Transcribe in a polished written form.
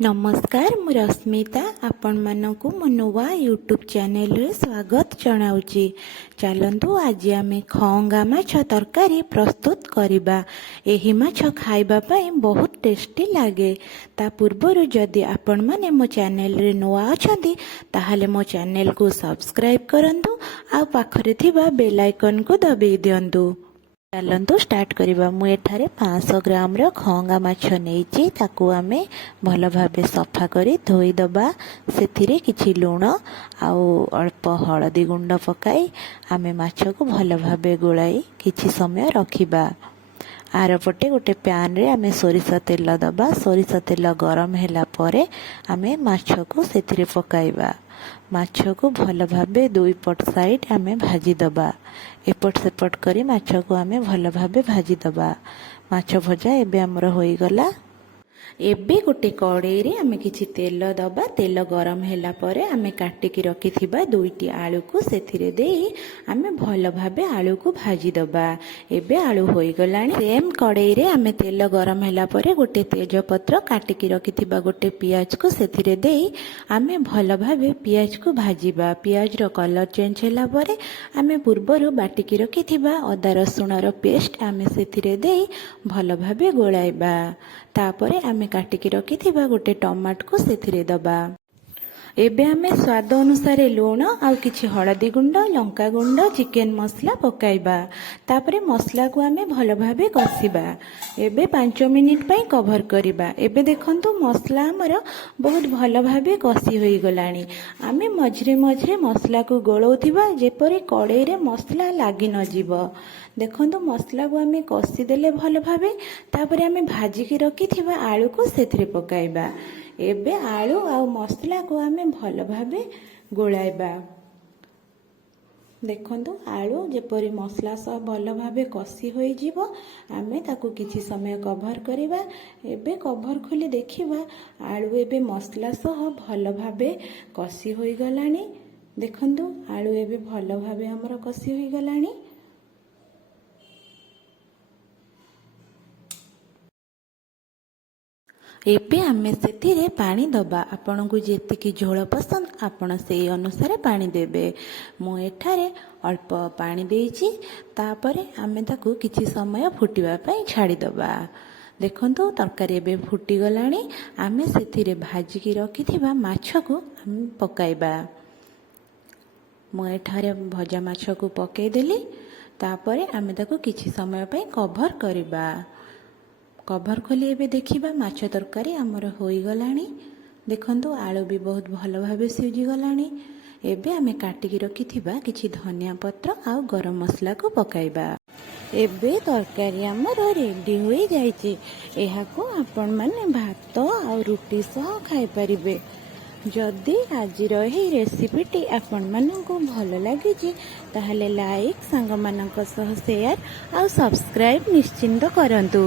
नमस्कार मु रश्मिता आपण मानकु मो नुआ यूट्यूब चैनल रे स्वागत जनाउची। चलंतु आज आमे खंगा माछ तरकारी प्रस्तुत करिबा। एही माछ खाइबा पई बहुत टेस्टी लागे। ता पूर्वरु जदि आपण माने मो चैनल रे नुआ अछंती ताहाले मो चैनल को सब्सक्राइब करंतु आ पाखरे थिबा बेल आइकन को दबेई दियंतु। चलतु स्टार्ट करिबा। मु एठारे 500 ग्राम रो खंगा माछ नेइची। ताकू आमे भल भाबे सफा करी धोई दबा। सेथिरे किछि लूण आउ अल्प हळदी गुंड पकाई आमे माछ को भल भाबे गोलाई किछि समय रखिबा। आर पटे गोटे पैन रे आमे सोरिष तेल दबा। सोरिष तेल गरम ହେଲା ପରେ आमे माछ को सेथिरे पकाइबा। माछ को भल भाबे दुई पट साइड आमे भाजी दबा। एपट सेपट करी माछ को आमे भल भाबे भाजी दबा। माछ भजा एबे हमर होई गला। एबे गोटे कड़ाई रे आमे किछि तेल दबा। तेल गरम ହେଲା ପରେ आमे काटी की रखिथिबा दुईटी आलू को सेथिरे देई आमे भल भाबे आलू को भाजी दबा। एबे आलू होई गलानी। सेम कड़ाई रे आमे तेल गरम ହେଲା ପରେ गोटे तेज पत्र काटी की रखिथिबा गोटे पियाज को सेथिरे देई आमे भल भाबे पियाज को भाजीबा। पियाज रो कलर चेंज ହେଲା ପରେ आमे पूर्वरु बाटी की रखिथिबा अदा रसुण रो पेस्ट आमे सेथिरे देई भल भाबे गोळाइबा। तापरे आमे काटी की रखिथिबा गोटे टमाटो को सेथिरे दबा। एबे आमे स्वाद अनुसार लूण आउ किछि हळदी गुंड लंका गुंड चिकन मसला पकाइबा। तापरे मसला को आमे भल भाबे कसिबा। एबे 5 मिनिट पई कवर करिबा। एबे देखंतु मसला हमर बहुत भल भाबे कसी होई गलानी। आमे मझरे मझरे मसला को गोळौथिबा जेपरि कड़ाई रे मसला लागी न जीव। देखंतु मसला को आमे कसी देले भल भाबे। तापरे आमे भाजी की रखिथिबा आलू को सेथिरे पकाइबा। एबे आलू आ मसला को आमे भल भाबे गोळाइबा। देखंतु आलू जेपरि मसला सब भल भाबे कसी होई जीवो आमे ताकू किछि समय कवर करिबा। एबे कवर खोली देखिबा आलू एबे मसला सह भल भाबे कसी होई गलानी। देखंतु आलू एबे भल भाबे हमर कसी होई गलानी। एबे आमे सेथिरे पानी दबा। आपन को जेतिकी झोल पसंद आपण से अनुसार पानी देबे। मु एठारे अल्प पानी देइची। तापरे आमे ताकू किछि समय फुटिबा पई छाडी दबा। देखंतु तरकारी एबे फुटी गलानी। आमे सेथिरे भाजी की रखिथिबा माछ को आमे पकाइबा। मु एठारे भजा माछ को पकेइ देली। तापरे आमे ताकू किछि समय पई कवर करिबा। कवर खोली एबे देखिबा माछ तरकारी हमर होई गलानी। देखंतु आलू भी बहुत भल भाबे सिझी गलानी। एबे आमे काटी की रखिथिबा किछि धनिया पत्र आ गरम मसला को पकाइबा। एबे तरकारी हमर रेडी होई जाईची। एहा को आपण माने भात आ रुटी सह खाइ परिबे। जदि आज रही रेसिपीटी आपण माननको भल लागिची ताहाले लाइक सांग मानक सह शेयर आ सब्सक्राइब निश्चिंत करंतु।